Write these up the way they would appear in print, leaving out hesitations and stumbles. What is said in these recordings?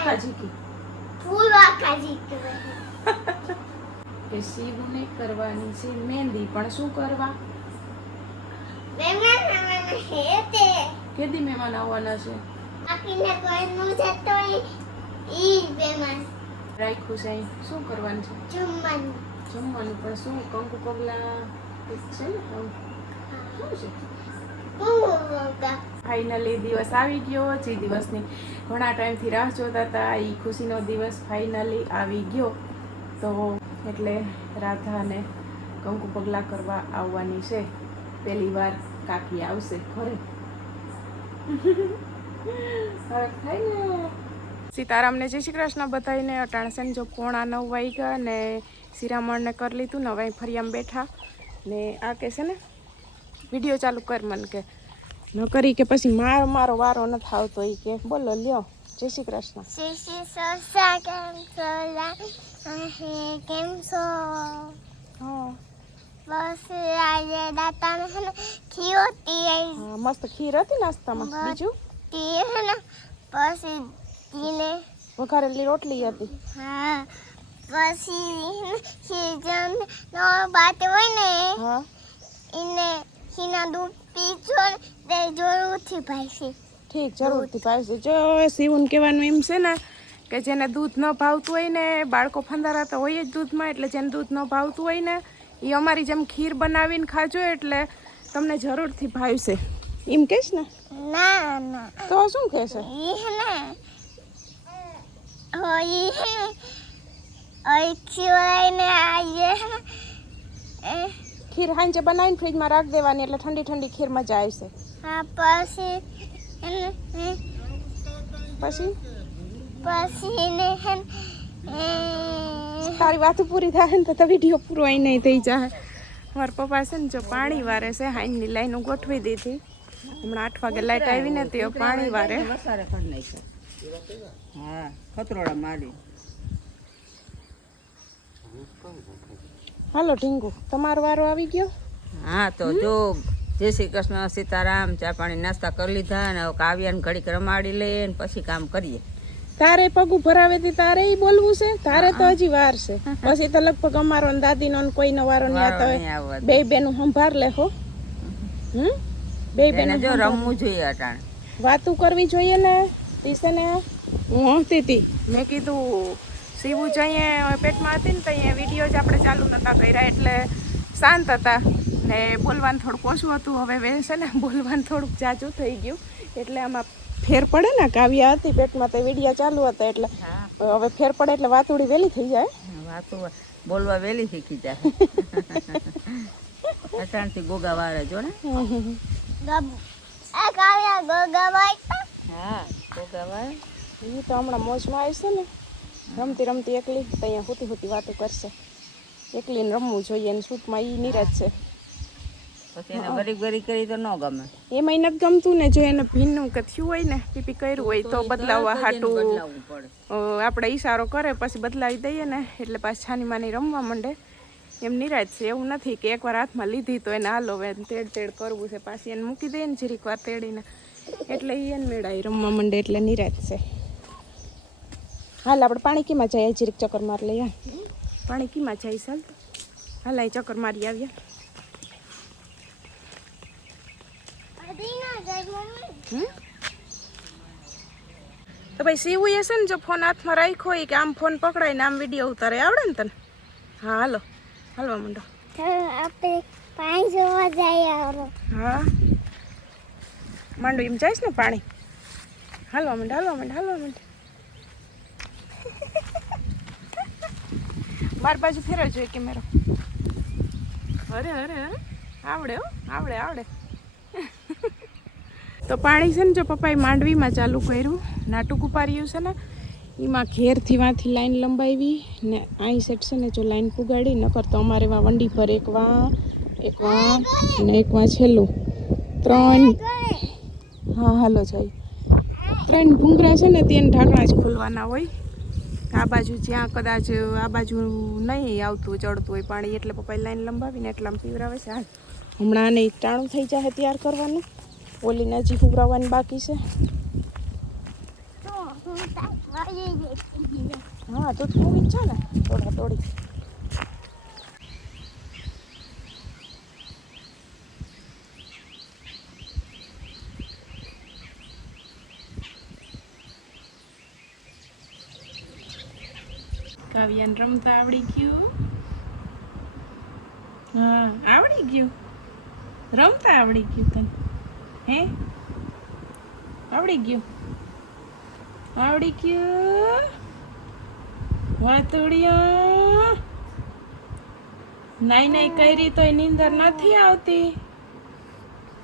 વાખાજી કી ફૂલ વાખાજી કહેવાય. કે શિવને કરવાની છે મહેંદી, પણ શું કરવા? મહેમાન આવવાના છે તે. કેદી મહેમાન આવવાના છે? બાકીને કોઈનું જતો ઈ મહેમાન રાખ્યું છે અહીં. શું કરવાનું છે? જમવાનું. જમવાનું, પણ શું? કંકુ પગલા કંઈક છે ને આવું. શું છે? ફાઇનલી દિવસ આવી ગયો. જે દિવસની ઘણા ટાઈમથી રાહ જોતા હતા, એ ખુશીનો દિવસ ફાઇનલી આવી ગયો. તો એટલે રાધાને કંકુ પગલા કરવા આવવાની છે. પહેલી વાર કાકી આવશે ઘરે. હવે થાય ને. સીતારામને જય શ્રી કૃષ્ણ બધાઈને. અટાણસન જો 8:45 વાગ્યા ને શિરામણને કરી લીધું ને હવે ફરિયામાં બેઠા ને આ કે છે ને વિડીયો ચાલુ કર મને કે ન કરી કે પછી મારો વારો નથી આવતો. એ કે બોલો લ્યો જય શ્રી કૃષ્ણ. શીશી સોસા કેમ સોલા કેમ સો હા બસ આજે દાતાને હે ને ખીર હતી. હા મસ્ત ખીર હતી નાસ્તામાં. બીજું તી હે ને પછી તીને વઘારેલી રોટલી હતી. હા પછી સીઝન નો બાત હોય ને હા એને સીના દૂધ પીજો તે જરૂરથી ભાઈ છે. ઠીક જરૂરથી ભાવશે. જો શિવન કહેવાનું એમ છે ને કે જેને દૂધ ન ભાવતું હોય ને, બાળકો ફંદારા તો હોય જ દૂધમાં, એટલે જેને દૂધ ન ભાવતું હોય ને એ અમારી જેમ ખીર બનાવીને ખાજો એટલે તમને જરૂરથી ભાવશે. એમ કહેશ ને? ના ના તો શું કહેશે? ઈ હે ને ઈ હે ને ઓય ખીવાઈને આજે ખીર હાંજે બનાવીને ફ્રીજમાં રાખી દેવાની એટલે ઠંડી ઠંડી ખીર મજા આવશે. હા પછી પછી ને હે તારી વાત પૂરી થાય ને તો વિડીયો પૂરો અહીં નહીં થઈ જાય. મારા પપ્પા છે ને જો પાણી વારે છે. હાઈની લાઈનો ગોઠવી દીધી. હમણાં 8 વાગે લાઈટ આવી ને તે પાણી વારે. હા ખતરોડા મારી. હાલો ઢીંગુ તમારો વારો આવી ગયો. હા તો જો જય શ્રી કૃષ્ણ સીતારામ. ચા પાણી નાસ્તા કરી લીધા ને હવે કાવ્યાને ઘડીક રમાડી લઈએ ને પછી કામ કરીએ. તારે પગું ભરાવે તે તારે ઈ બોલવું છે. તારે તો હજી વાર છે. પછી તો લગભગ અમારો ને દાદીનો ને કોઈનો વારો નહીં આવતો હોય. બે બેનું સંભાળ લે હો. બે બેનું જો રમવું જોઈએ અટાણે. વાતું કરવી જોઈએ ને. તીસે ને હું હસતી હતી. મેં કીધું શિવું જ અહીંયા પેટમાં હતી ને તો અહીંયા વિડીયો જ આપણે ચાલુ નહોતા કર્યા એટલે શાંત હતા ને બોલવાનું થોડુંક ઓછું હતું. હવે છે ને બોલવાનું થોડુંક જાજુ થઈ ગયું એટલે આમાં ફેર પડે ને. કાવ્યા હતી પેટમાં તો વિડીયો ચાલુ હતા એટલે હવે ફેર પડે એટલે વાતુડી વહેલી થઈ જાય. વાતું બોલવા વહેલી શીખી જાય. અટાણથી ગોગા વાળે જો ને. કાવ્યા ગોગાવાય હા ગોગા વાળે. એ તો હમણાં મોજમાં આવશે ને. રમતી રમતી એકલી તો અહીંયા હોતી હોતી વાતો કરશે. એકલીને રમવું જોઈએ ને સૂટમાં એ નિરાજ છે. પછી એને વરી કરી તો ન ગમે. એમાં નથી ગમતું ને. જો એને ભીનું કે થયું હોય ને પીપી કર્યું હોય તો બદલાવવા હાટું આપણે ઈશારો કરે પછી બદલાવી દઈએ ને એટલે પાછી છાની માની રમવા માંડે. એમ નિરાજ છે. એવું નથી કે એકવાર હાથમાં લીધી તો એને હાલો તેડ કરવું છે. પાછી એને મૂકી દઈએ ને જરીક વાર તેડીને એટલે એને મેળાઈ રમવા માંડે એટલે નિરાજ છે. હાલ આપણે પાણી કીમાં જાય જરીક ચક્કર માર લઈએ. પાણી કીમાં જાય ચાલ હાલ અહીં ચક્કર મારી આવ્યા. તો ભાઈ શિવું એ છે ને જો ફોન હાથમાં રાખ્યો હોય કે આમ ફોન પકડાય ને આમ વિડીયો ઉતારે આવડે ને તને. હા હાલો હાલવા માંડો. આપણે પાણી જોવા જઈએ. હા માંડો એમ જઈશ ને પાણી. હાલવા માંડ. મારી બાજુ ફેરવજો જોઈએ કેમેરો. અરે આવડે હો આવડે. તો પાણી છે ને જો પપ્પાએ માંડવીમાં ચાલુ કર્યું. નાટુક ઉપાડ્યું છે ને એમાં ઘેરથી વાંથી લાઈન લંબાવી ને અહીં સેટ છે ને જો લાઈન પુગાડી નકર તો અમારે વા વંડી પર એક વા ને એક વા છેલ્લું 3. હા હાલો જાય. 3 ભૂંગરા છે ને તેને ઢાંકણા જ ખોલવાના હોય. આ બાજુ જ્યાં કદાચ આ બાજુ નહીં આવતું ચડતું હોય પાણી એટલે પપ્પાએ લાઈન લંબાવીને એટલામાં પીવરાવે છે. હાલ હમણાં આને ટાણું થઈ જાય તૈયાર કરવાનું. ઓલીને હજી હુવરાવવાની બાકી છે. હા તો થોડી છે ને થોડા થોડી. કાવ્યાને રમતા આવડી ગયું. હા આવડી ગયું. રમતા આવડી ગયું તને. હે આવડી ગયું. આવડી ગયું. વાતુડિયા નાઈ નાઈ કરી તોય નીંદર નથી આવતી.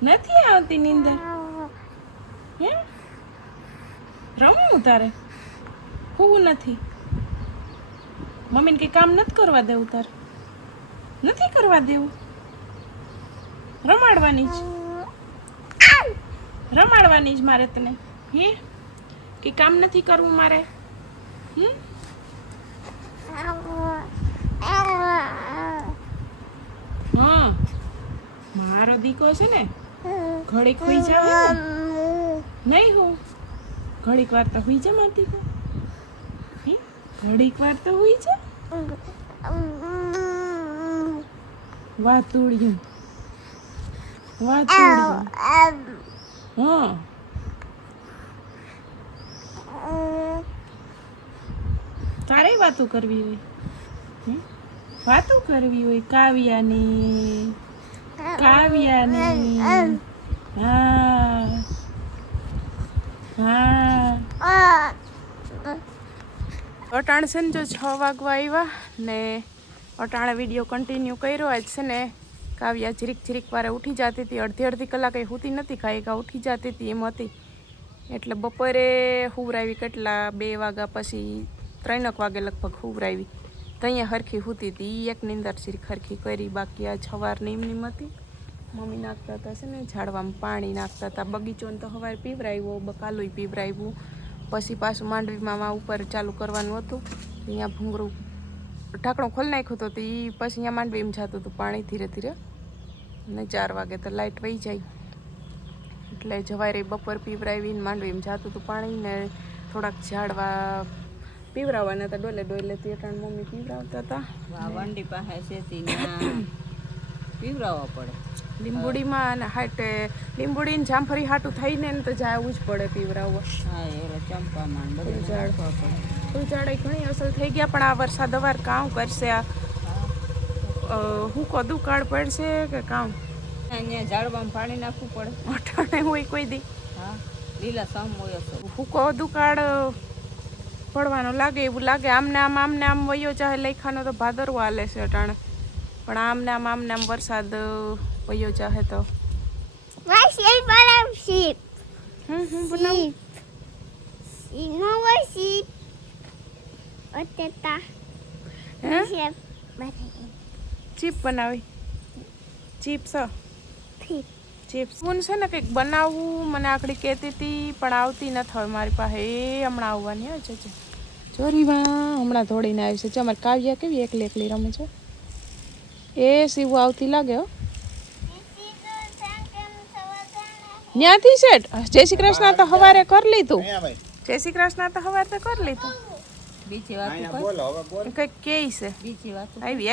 નથી આવતી નીંદર. હે રમવું તારે હું નથી. મમ્મીને કઈ કામ નથી કરવા દેવું તારે. નથી કરવા દેવું. રમાડવાની જ રમાડવાની જ મારે તને. હે કે કામ નથી કરવું મારે. હા મારો દીકો છે ને ઘડીક હુઈ જાવે ને. નહીં હું ઘડીક વાર તો હુઈ જા મારો દીકો. ઘડીક વાર તો હુઈ જા. વાતુડિયું વાતુડિયું. હા તારે વાતો કરવી હોય. વાતો કરવી હોય કાવ્યાની. કાવ્યાની. હા હા અટાણે છે ને જો 6 વાગવા આવ્યા ને અટાણે વિડીયો કન્ટિન્યુ કર્યો. આજ છે ને કાવ્યા જીરીક વારે ઉઠી જતી હતી. અડધી કલાકે સૂતી નથી. કાંઈ ઉઠી જતી હતી એમ હતી. એટલે બપોરે હુવરાવી કેટલા 2 વાગ્યા પછી 3 વાગે લગભગ હુવરાવી. તો અહીંયા હરખી સૂતી હતી. એક નીંદર જીરીક હરખી કરી. બાકી આ સવારની એમની હતી. મમ્મી નાખતા હતા છે ને ઝાડવામાં પાણી નાખતા હતા. બગીચોને તો સવારે પીવરાવ્યો. બકાલું પીવરાવ્યું. પછી પાછું માંડવીમાં ઉપર ચાલુ કરવાનું હતું. અહીંયા ભૂંગળું ઢાંકણું ખોલી નાખ્યું હતું. એ પછી અહીંયા માંડવીમાં જતું હતું પાણી ધીરે ધીરે. ને 4 વાગે તો લાઇટ વહી જાય એટલે જવારે બપોર પીવરાવીને માંડવીમાં જતું હતું પાણી. ને થોડાક ઝાડવા પીવરાવવાના હતા. ડોલેથી અટાણ મમ્મી પીવરાવતા હતા. વંડી પાસે છે પીવરાવવા પડે. લીંબુડીમાં અને હાટે લીંબુડીને જામફળી હાટું થઈને તો જવું જ પડે પીવરાવવા. હા એ ચંપામાં બધું ઝાડવા પડે. ફૂલઝાડે ઘણી અસર થઈ ગયા પણ આ વરસાદ અવાર કામ કરશે. આ હું કદું કાળ પડશે કે કામ. અહીંયા ઝાડવામાં પાણી નાખવું પડે. અટાણે હોય કોઈ દી. હા લીલા સમ હોય છે. હું કદું કાળ પડવાનો લાગે એવું લાગે. આમને આમ વયો ચાહે લખાનો તો ભાદરવો હાલે છે અટાણે. પણ આમને આમ વરસાદ વયો ચાહે તો ચીપ બનાવી. ચીપ્સ ચીપ્સ હું છે ને કંઈક બનાવવું મને આકડી કહેતી હતી પણ આવતી નથી હવે મારી પાસે. એ હમણાં આવવાની હોય છે ચોરીમાં. હમણાં દોડીને આવી છે. અમારે કાવ્યા કેવી એકલી રમે છે. એ સીવું આવતી લાગે. હો ત્યાંથી સેટ. જય શ્રી કૃષ્ણ તો સવારે કરી લીધું. જય શ્રી કૃષ્ણ તો સવારે તો કરી લીધું. બીજી વાત કંઈક કે છે. બીજી વાત આવી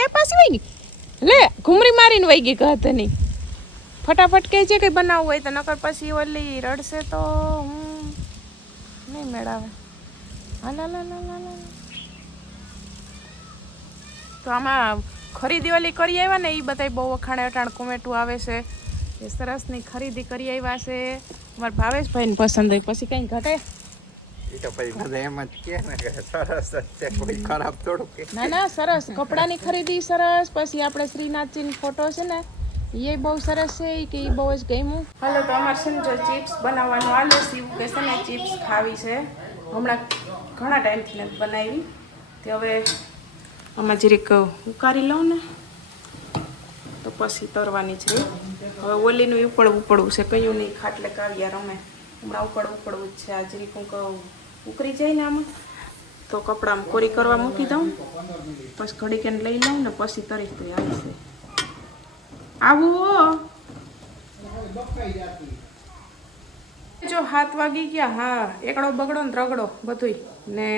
એ પાછી વહી ગઈ. લે ઘુમરી મારીને વહી ગઈ કહત નહીં. ફટાફટ કહે છે કે બનાવવું હોય તો નકર પછી ઓલી રડશે તો હું નહીં મેળાવે. તો આમાં ખરીદી ઓલી કરી આવ્યા ને એ બધા બહુ વખાણે અટાણ કોમેટું આવે છે. એ સરસની ખરીદી કરી આવ્યા છે. મારા ભાવેશભાઈને પસંદ હોય પછી કંઈ ઘટે. ના સરસ કપડાની ખરીદી સરસ. પછી આપણે શ્રીનાથજીની ફોટો છે ને એ બહુ સરસ છે કે એ બહુ જ ગમ્યું. હાલો તો અમારે છે ને જો ચિપ્સ બનાવવાનું હાલે છે. એવું કે છે ને ચિપ્સ ખાવી છે. હમણાં ઘણા ટાઈમથી નથી બનાવી. તે હવે આમાં જરીક ઉકારી લઉં ને તો પછી તરવાની જ રહી. હવે ઓલીનું ઉપડવું છે. કયું નહીં ખાટલે કાવ્યા રમે. હમણાં ઉપડવું જ છે. આ જરીક હું ઉકળી જાય ને આમાં તો કપડામાં કોરી કરવા મૂકી દઉં. પછી ઘડીક એને લઈ લઉં ને પછી તરીશ તો આવશે. આવું જો 7 વાગી ગયા. હા, એકડો બગડો ને રગડો બધુંય. ને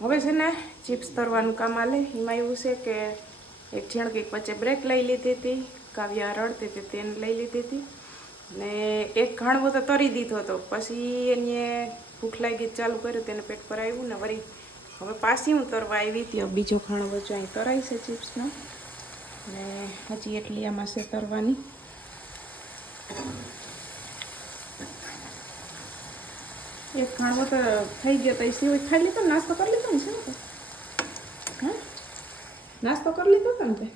હવે છે ને ચિપ્સ તરવાનું કામ આલે. એમાં એવું છે કે એક ઝીણકી વચ્ચે બ્રેક લઈ લીધી હતી. કાવ્યા રડતી હતી તેને લઈ લીધી હતી. ને એક ઘાણવો તો તરી દીધો હતો. પછી એને ભૂખ લાગી ચાલુ કર્યું, તેને પેટ પર આવ્યું ને વળી હવે પાછી હું તરવા આવી હતી. બીજો ઘાણવો જો અહીં તરાય છે ચિપ્સનો. ને હજી એટલી આમાં છે તરવાની. એક ઘાણવો તો થઈ ગયો તો એ સિવાય ખાઈ લીધો ને, નાસ્તો કરી લીધો ને શું? હા, નાસ્તો કરી લીધો તો ને તે?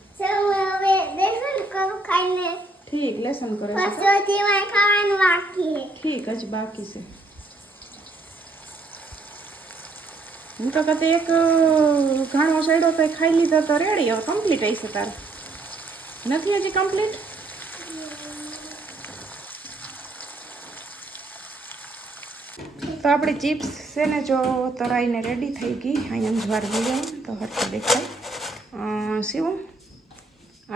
હવે લેસન કરું ખાઈને. ઠીક, લેસન કરે છે. પછી હજી મારે ખાવાનું બાકી છે. ઠીક, હજી બાકી છે. હું તો કતે એક ઘાણો સડ્યો તો ખાઈ લીધો તો રેડી. હવે કમ્પ્લીટ હશે તારે? નથી હજી કમ્પ્લીટ? તો આપણી ચિપ્સ છે ને જો તરાઈને રેડી થઈ ગઈ. અહીંયા જ્વાર લઈ તો હરખું દેખાય. શું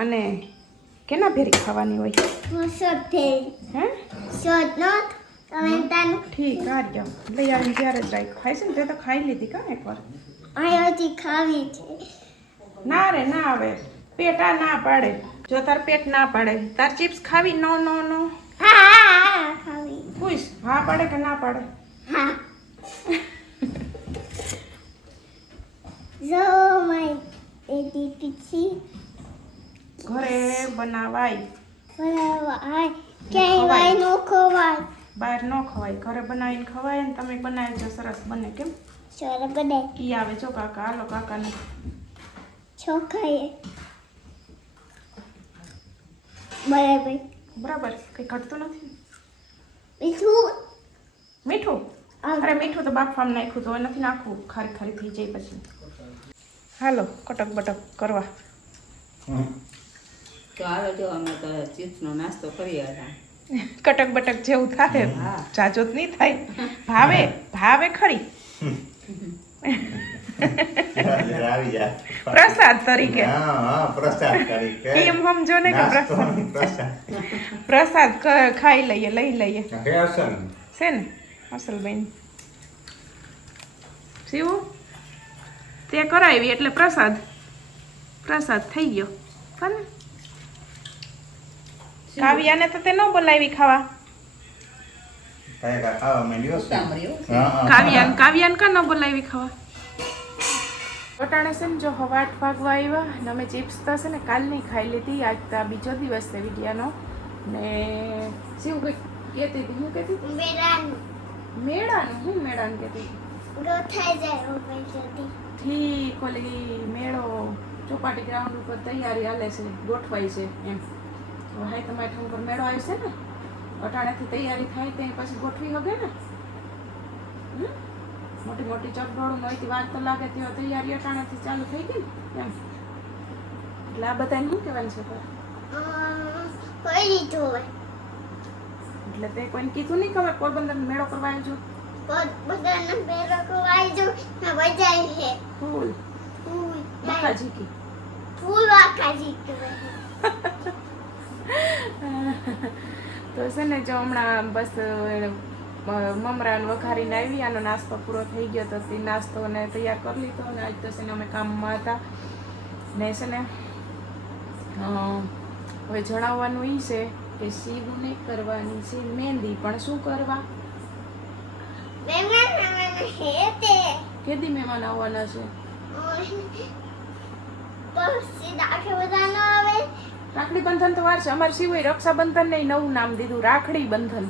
અને કેના ભેરી ખાવાની હોય? મસોથે હે શોધ નોટ ટમેટાનું. ઠીક, આ જાઓ લઈ આવીને ત્યારે જ રાખ. ખાય છે ને તે તો ખાઈ લીધી કાં એકવાર? આ હજી ખાવી છે. ના રે ના, આવે પેટ આ ના પાડે. જો તાર પેટ ના પાડે, તાર ચિપ્સ ખાવી? નો નો નો. હા ખાવી. પૂછ, હા પાડે કે ના પાડે? હા. જો માય એડી પીછી ઘરે બનાવાય, બરાબર. ક્યાંય વાય નો ખવાય. બહાર ન ખવાય, ઘરે બનાવીને ખવાય. ને તમે બનાવી જો સરસ બને. કેમ? સોરે બને કી આવે જો કાકા? હાલો કાકાને. છોખાય બરાબર. બરાબર, કંઈ ઘટતું નથી. મીઠું મીઠું? અરે મીઠું તો બાફવામાં નાખ્યું તો હવે નથી નાખવું. ખારી ખારી થઈ જાય પછી. હાલો કટક બટક કરવા. તો હાલો જો અમે તો ચિપ્સનો નાસ્તો કરી હતા. કટક બટક જેવું થાય. હા. જાજો જ નહીં થાય. ભાવે ભાવે ખરી. આવી જા પ્રસાદ તરીકે. હા પ્રસાદ તરીકે એમ સમજો ને કે પ્રસાદ. પ્રસાદ ખાઈ લઈએ, લઈ લઈએ. છે ને અસલબેન? શિવ તે કરાવી એટલે પ્રસાદ. પ્રસાદ થઈ ગયો. ને કાવ્યાને તો તે ન બોલાવી ખાવા. ખાવા માંડ્યો છે. કાવ્યાને કા ન બોલાવી ખાવા? વટાણે છે ને જો હવે 8 વાગવા આવ્યા ને અમે ચિપ્સ તો છે ને કાલની ખાઈ લીધી. આજ તો આ બીજો દિવસ છે વિડિયાનો. ને શું કહેતી હતી? હું કહેતી હતી મેળાનું. મેળાનું. હું મેળાનું કહેતી હતી? ગોઠાઈ જાય ઉપર જતી. ઠીક, ઓલી મેળો ચોપાટી ગ્રાઉન્ડ ઉપર તૈયારી હાલે છે, ગોઠવાય છે એમ. હવે હાઈ તમારે ઠામ પર મેળો આવે છે ને, અટાણેથી તૈયારી થાય ત્યાં પછી ગોઠવી હગે ને. મોટી મોટી ચકડોળું નહોતી વાર તો લાગે ત્યાં તૈયારી અટાણેથી ચાલુ થઈ ગઈ ને એમ. એટલે આ બધાને શું કહેવાનું છે તારે? કોઈ લીધું હોય એટલે તે કોઈને કીધું નહીં ખબર પોરબંદર મેળો કરવા આવજો? બધાને મેળો ખવાઈ જો વજાય છે. ફૂલ ફૂલ બાકાજી કી ફૂલ વાકાજી કહેવાય. તો છે ને જો હમણાં બસ મમરાને વઘારીને આવી. આનો નાસ્તો પૂરો થઈ ગયો તો તે નાસ્તોને તૈયાર કરી લીધો. અને આજ તો છે ને અમે કામમાં હતા ને છે ને હવે જણાવવાનું એ છે કે શિવને કરવાની છે મહેંદી. પણ શું કરવા? મહેમાન આવવાના છે તે. કેદી મહેમાન આવવાના છે? પછી દાખે બધા ન આવે. રાખડી બંધન તો વાર છે. અમારે સિવાય રક્ષાબંધન ને નવું નામ દીધું, રાખડી બંધન.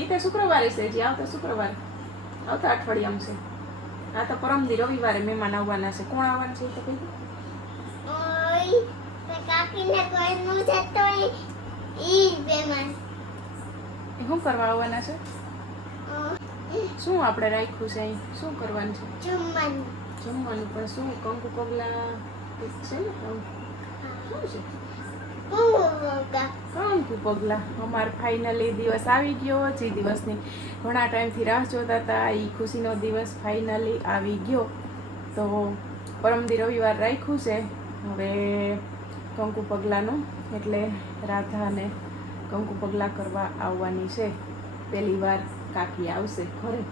એ તો શુક્રવારે છે, હજી આવતા શુક્રવારે, આવતા અઠવાડિયામાં છે. આ તો પરમદી રવિવારે મહેમાન આવવાના છે. કોણ આવવાનું છે એ તો કહી દો. ઓય તે કાકીને કોઈ નું જતો ઈ મહેમાન. એ શું કરવા આવવાના છે? શું આપણે રાખ્યું છે અહીં? શું કરવાનું છે? જમવાનું. જમવાનું. પણ શું? કંકુ પગલા છે ને? શું છે? કંકુ પગલા. અમારે ફાઇનલી દિવસ આવી ગયો. જે દિવસની ઘણા ટાઈમથી રાહ જોતા હતા એ ખુશીનો દિવસ ફાઇનલી આવી ગયો. તો પરમદી રવિવાર રાખ્યું છે હવે કંકુ પગલાનું. એટલે રાધાને કંકુ પગલા કરવા આવવાની છે. પહેલી વાર કાકી આવશે ઘરે.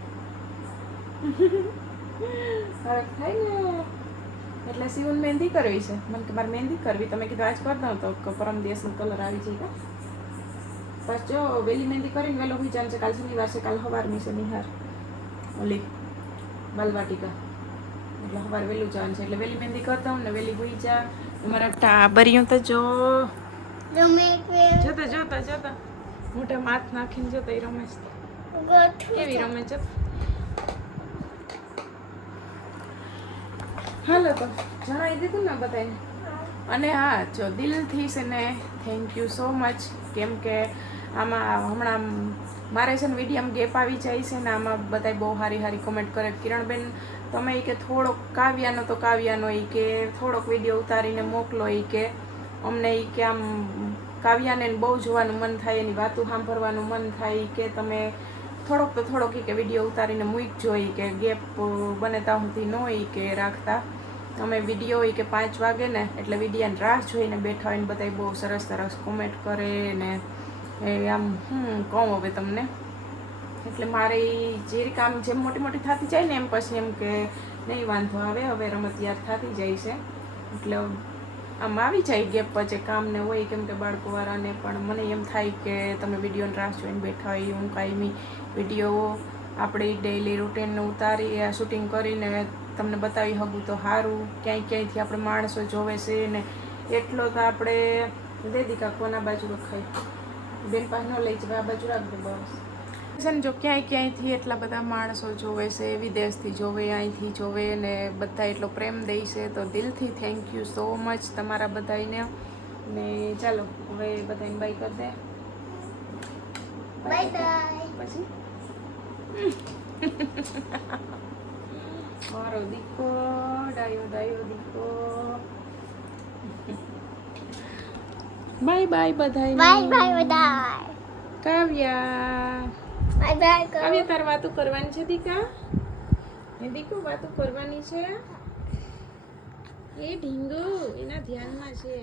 ફરક થાય ને. એટલે સીવન મહેંદી કરવી છે. મને કે મારે મહેંદી કરવી, તમે કીધું આજ કરી દઉં તો પરમ દિવસનો કલર આવી જાય કા. બસ જો વહેલી મહેંદી કરીને વહેલો હોઈ જાય છે. કાલ શનિવાર છે, કાલ સવારની છે નિહાર ઓલી બાલવાટિકા, એટલે સવારે વહેલું જવાનું છે. એટલે વહેલી મહેંદી કરી દઉં ને વહેલી હોઈ જા. અમારા ટાબરિયું તો જો તમે જોતા જોતા જોતા મોઢે માથ નાખીને જોતા એ રમે છે. ગોઠવું કેવી રમે છે. હાલો તો જણાવી દીધું ને બધાને. અને હા જો દિલથી છે ને થેન્ક યુ સો મચ, કેમ કે આમાં હમણાં મારે છે ને વિડીયોમાં ગેપ આવી જાય છે ને આમાં બધા બહુ સારી સારી કોમેન્ટ કરે. કિરણબેન તમે કે થોડોક કાવ્યાનો તો કાવ્યાનો એ કે થોડોક વિડીયો ઉતારીને મોકલો એ કે અમને એ કે આમ કાવ્યાને બહુ જોવાનું મન થાય, એની વાતો સાંભળવાનું મન થાય કે તમે થોડોક તો થોડોક કે વિડીયો ઉતારીને મૂકજો કે ગેપ બને ત્યાં સુધી ન હોય કે રાખતા. અમે વિડીયો હોય કે 5 વાગે ને એટલે વિડીયાની રાહ જોઈને બેઠા હોય ને બધા બહુ સરસ સરસ કોમેન્ટ કરે ને એ આમ કહું હવે તમને. એટલે મારે જે કામ જેમ મોટી મોટી થતી જાય ને એમ પછી એમ કે નહીં વાંધો આવે, હવે રમત યાદ થતી જાય છે. એટલે આમ આવી જાય ગેપ પછી કામ ને હોય, કેમ કે બાળકોવાળાને પણ મને એમ થાય કે તમે વિડીયોની રાહ જોઈને બેઠા હોય. હું કાયમી વિડીયો આપણી ડેઈલી રૂટીનને ઉતારી શૂટિંગ કરીને તમને બતાવી શકું તો સારું. ક્યાંય ક્યાંયથી આપણે માણસો જોવે છે ને એટલો તો આપણે દે દીકા કોના બાજુ રખાય બેન પાસે ન લઈ જવાય, આ બાજુ રાખજો બસ. છે ને જો ક્યાંય ક્યાંયથી એટલા બધા માણસો જોવે છે, વિદેશથી જોવે, અહીંથી જોવે ને બધા એટલો પ્રેમ દે છે, તો દિલથી થેન્ક યુ સો મચ તમારા બધાને. ને ચાલો હવે બધાને બાય કરી દે. Bye bye. પછી મારો દીકો ડાયો ડાયો દીકો. બાય બાય બધાય. બાય બાય બધાય. કાવ્યા બાય બાય કરો. કાવ્યા તાર વાતું કરવાની છે દીકા? એ દીકો વાતું કરવાની છે? એ ઢીંગુ એના ધ્યાનમાં છે.